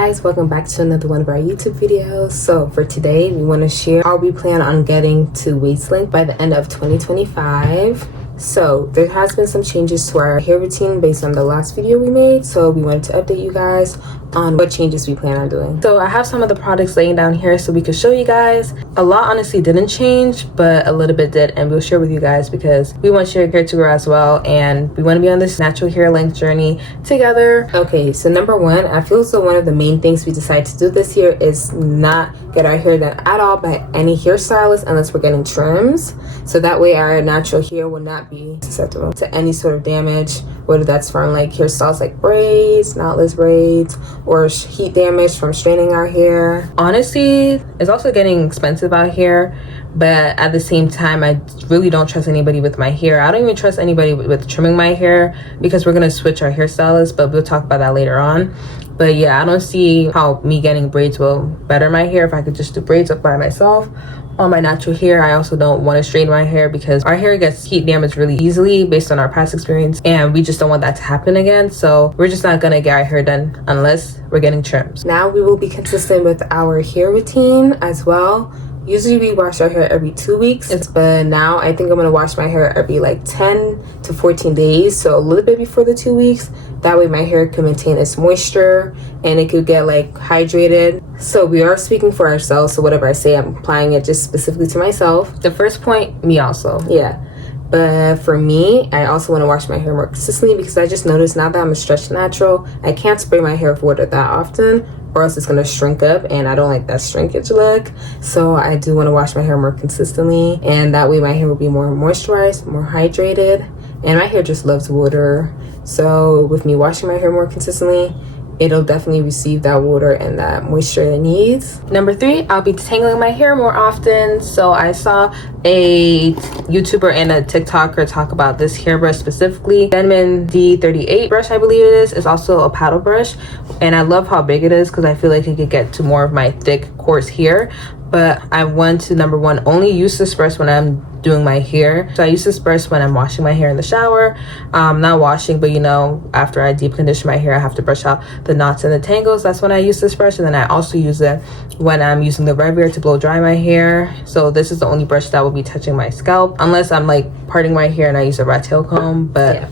guys, welcome back to another one of our YouTube videos. So for today we want to share how we plan on getting to waist length by the end of 2025. So there has been some changes to our hair routine based on the last video we made, so we wanted to update you guys on what changes we plan on doing. So I have some of the products laying down here so we could show you guys. A lot honestly didn't change, but a little bit did, and we'll share with you guys because we want your hair to grow as well, and we want to be on this natural hair length journey together. Okay, so number one, I feel as though one of the main things we decided to do this year is not get our hair done at all by any hairstylist unless we're getting trims, so that way our natural hair will not be susceptible to any sort of damage, whether that's from like hairstyles like braids, knotless braids, or heat damage from straining our hair. Honestly, it's also getting expensive out here, but at the same time I really don't trust anybody with my hair. I don't even trust anybody with trimming my hair because we're gonna switch our hairstylist, but we'll talk about that later on. But yeah, I don't see how me getting braids will better my hair if I could just do braids up by myself on my natural hair. I also don't want to straighten my hair because our hair gets heat damaged really easily based on our past experience, and we just don't want that to happen again. So we're just not gonna get our hair done unless we're getting trims. Now we will be consistent with our hair routine as well. Usually we wash our hair every 2 weeks, but now I think I'm gonna wash my hair every like 10 to 14 days, so a little bit before the 2 weeks. That way my hair can maintain its moisture and it could get like hydrated. So we are speaking for ourselves, so whatever I say, I'm applying it just specifically to myself. The first point, me also. Yeah. But for me, I also want to wash my hair more consistently because I just noticed now that I'm a stretch natural, I can't spray my hair with water that often or else it's going to shrink up, and I don't like that shrinkage look. So I do want to wash my hair more consistently, and that way my hair will be more moisturized, more hydrated, and my hair just loves water. So with me washing my hair more consistently, it'll definitely receive that water and that moisture it needs. Number three, I'll be detangling my hair more often. So I saw a YouTuber and a TikToker talk about this hairbrush specifically. Denman D38 brush, I believe it is. It's also a paddle brush, and I love how big it is because I feel like it could get to more of my thick, coarse hair. But I want to, number one, only use this brush when I'm doing my hair. So I use this brush when I'm washing my hair in the shower. Not washing, but you know, after I deep condition my hair, I have to brush out the knots and the tangles. That's when I use this brush. And then I also use it when I'm using the Revier to blow dry my hair. So this is the only brush that will be touching my scalp unless I'm like parting my hair and I use a rat tail comb. But yeah,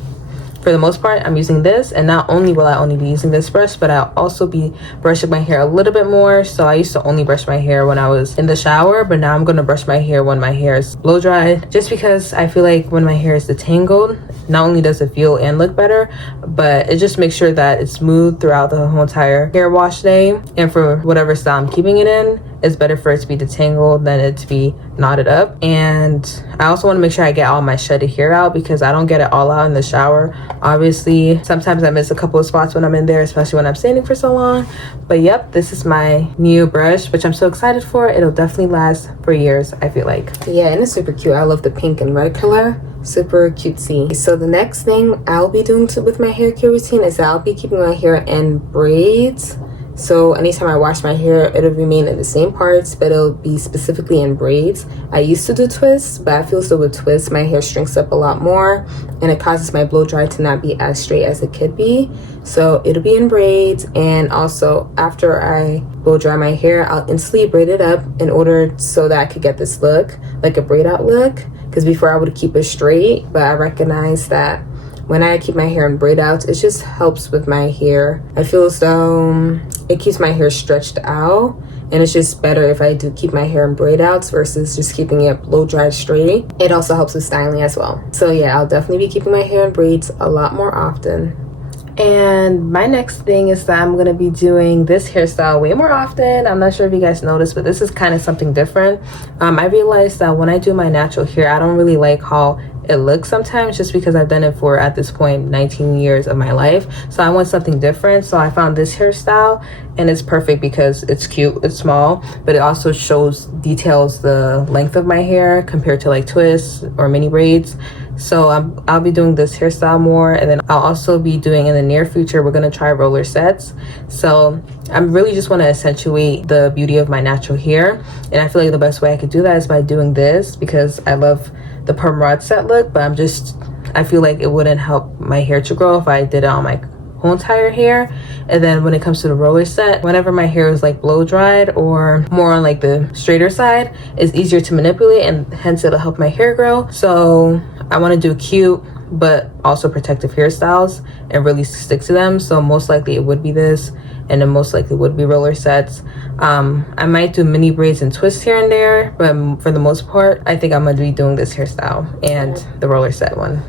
for the most part, I'm using this, and not only will I only be using this brush, but I'll also be brushing my hair a little bit more. So I used to only brush my hair when I was in the shower, but now I'm going to brush my hair when my hair is blow dried, just because I feel like when my hair is detangled, not only does it feel and look better, but it just makes sure that it's smooth throughout the whole entire hair wash day. And for whatever style I'm keeping it in, it's better for it to be detangled than it to be knotted up. And I also want to make sure I get all my shedded hair out because I don't get it all out in the shower. Obviously, sometimes I miss a couple of spots when I'm in there, especially when I'm standing for so long. But yep, this is my new brush, which I'm so excited for. It'll definitely last for years, I feel like. Yeah, and it's super cute. I love the pink and red color. Super cutesy. So the next thing I'll be doing with my hair care routine is I'll be keeping my hair in braids. So anytime I wash my hair, it'll remain in the same parts, but it'll be specifically in braids. I used to do twists, but I feel so with twists, my hair shrinks up a lot more and it causes my blow dry to not be as straight as it could be. So it'll be in braids, and also after I blow dry my hair, I'll instantly braid it up in order so that I could get this look, like a braid out look, because before I would keep it straight, but I recognize that when I keep my hair in braid outs, it just helps with my hair. I feel as though it keeps my hair stretched out, and it's just better if I do keep my hair in braid outs versus just keeping it blow dried straight. It also helps with styling as well. So yeah, I'll definitely be keeping my hair in braids a lot more often. And my next thing is that I'm going to be doing this hairstyle way more often. I'm not sure if you guys noticed, but this is kind of something different. I realized that when I do my natural hair, I don't really like how it looks sometimes, just because I've done it for, at this point, 19 years of my life. So I want something different. So I found this hairstyle, and it's perfect because it's cute, it's small, but it also details the length of my hair compared to like twists or mini braids. So I'll be doing this hairstyle more, and then I'll also be doing, in the near future, we're going to try roller sets. So I really just want to accentuate the beauty of my natural hair, and I feel like the best way I could do that is by doing this, because I love the perm rod set look, but I feel like it wouldn't help my hair to grow if I did it on my whole entire hair. And then when it comes to the roller set, whenever my hair is like blow dried or more on like the straighter side, it's easier to manipulate, and hence it'll help my hair grow. So I want to do cute but also protective hairstyles and really stick to them. So most likely it would be this, and then most likely would be roller sets. I might do mini braids and twists here and there, but for the most part I think I'm gonna be doing this hairstyle and the roller set one.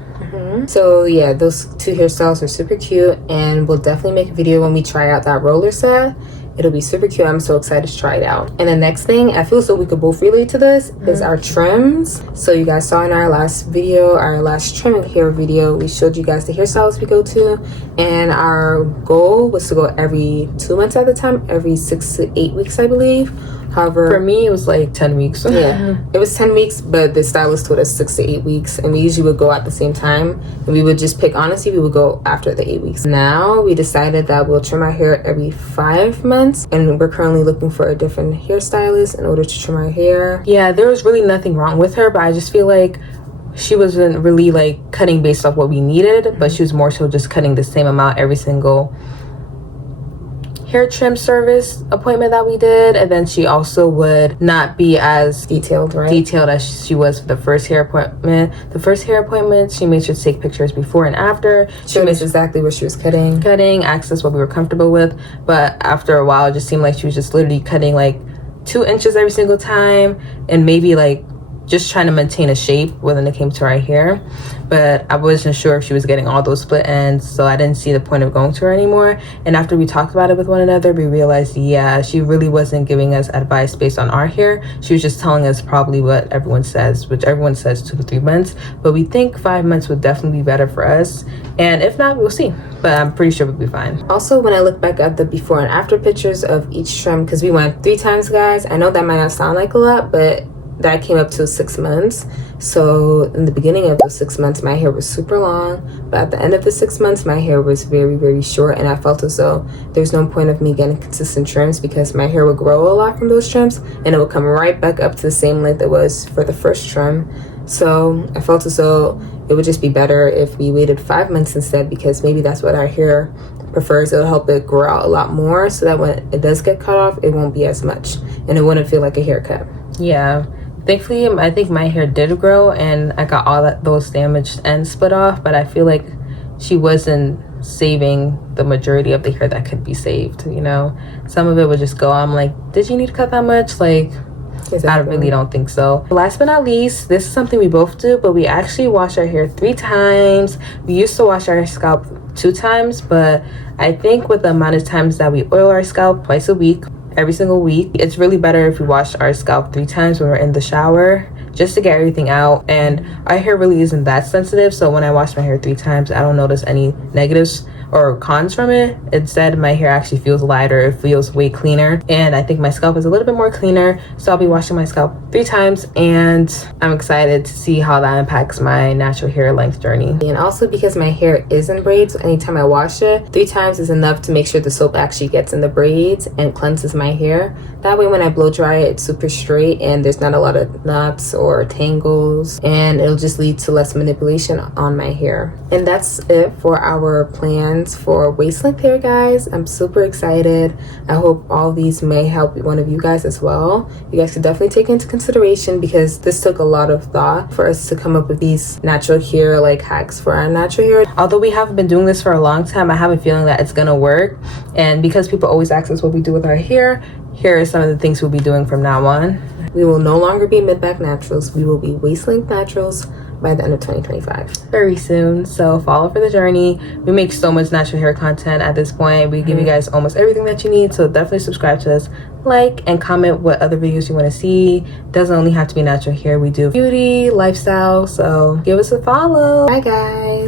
So yeah, those two hairstyles are super cute, and we'll definitely make a video when we try out that roller set. It'll be super cute. I'm so excited to try it out. And the next thing, I feel so we could both relate to this, is our trims. So you guys saw in our last video, our last trim hair video, we showed you guys the hairstyles we go to, and our goal was to go every 2 months at a time, every 6 to 8 weeks, I believe. However, for me it was like 10 weeks. Yeah, it was 10 weeks, but the stylist told us 6 to 8 weeks, and we usually would go at the same time, and we would just pick, honestly, we would go after the 8 weeks. Now we decided that we'll trim our hair every 5 months, and we're currently looking for a different hairstylist in order to trim our hair. Yeah, there was really nothing wrong with her, but I just feel like she wasn't really like cutting based off what we needed, but she was more so just cutting the same amount every single hair trim service appointment that we did. And then she also would not be as detailed as she was for the first hair appointment. The first hair appointment, she made sure to take pictures before and after. She made exactly what she was cutting, asked us what we were comfortable with. But after a while, it just seemed like she was just literally cutting like 2 inches every single time, and maybe like just trying to maintain a shape when it came to our hair. But I wasn't sure if she was getting all those split ends, so I didn't see the point of going to her anymore. And after we talked about it with one another, we realized, yeah, she really wasn't giving us advice based on our hair. She was just telling us probably what everyone says, which everyone says 2 to 3 months, but we think 5 months would definitely be better for us. And if not, we'll see, but I'm pretty sure we'll be fine. Also, when I look back at the before and after pictures of each trim, because we went 3 times, guys, I know that might not sound like a lot, but that came up to 6 months. So in the beginning of those 6 months, my hair was super long, but at the end of the 6 months, my hair was very, very short, and I felt as though there's no point of me getting consistent trims, because my hair would grow a lot from those trims, and it would come right back up to the same length it was for the first trim. So I felt as though it would just be better if we waited 5 months instead, because maybe that's what our hair prefers. It'll help it grow out a lot more, so that when it does get cut off, it won't be as much, and it wouldn't feel like a haircut. Yeah. Thankfully, I think my hair did grow, and I got all those damaged ends split off, but I feel like she wasn't saving the majority of the hair that could be saved, you know? Some of it would just go, I'm like, did you need to cut that much? Like, exactly. I really don't think so. Last but not least, this is something we both do, but we actually wash our hair 3 times. We used to wash our scalp 2 times, but I think with the amount of times that we oil our scalp twice a week, every single week, it's really better if we wash our scalp 3 times when we're in the shower, just to get everything out. And our hair really isn't that sensitive, so when I wash my hair 3 times, I don't notice any negatives or cons from it. Instead, my hair actually feels lighter, it feels way cleaner, and I think my scalp is a little bit more cleaner. So I'll be washing my scalp 3 times, and I'm excited to see how that impacts my natural hair length journey. And also because my hair is in braids, so anytime I wash it, 3 times is enough to make sure the soap actually gets in the braids and cleanses my hair. That way when I blow dry it, it's super straight and there's not a lot of knots or tangles, and it'll just lead to less manipulation on my hair. And that's it for our plans for waist length hair, guys. I'm super excited. I hope all these may help one of you guys as well. You guys could definitely take into consideration, because this took a lot of thought for us to come up with these natural hair like hacks for our natural hair. Although we haven't been doing this for a long time, I have a feeling that it's gonna work, and because people always ask us what we do with our hair, here are some of the things we'll be doing from now on. We will no longer be mid-back naturals. We will be waist length naturals by the end of 2025, very soon. So follow for the journey. We make so much natural hair content at this point. We give you guys almost everything that you need, so definitely subscribe to us, like and comment what other videos you want to see. Doesn't only have to be natural hair, we do beauty, lifestyle, so give us a follow. Bye guys.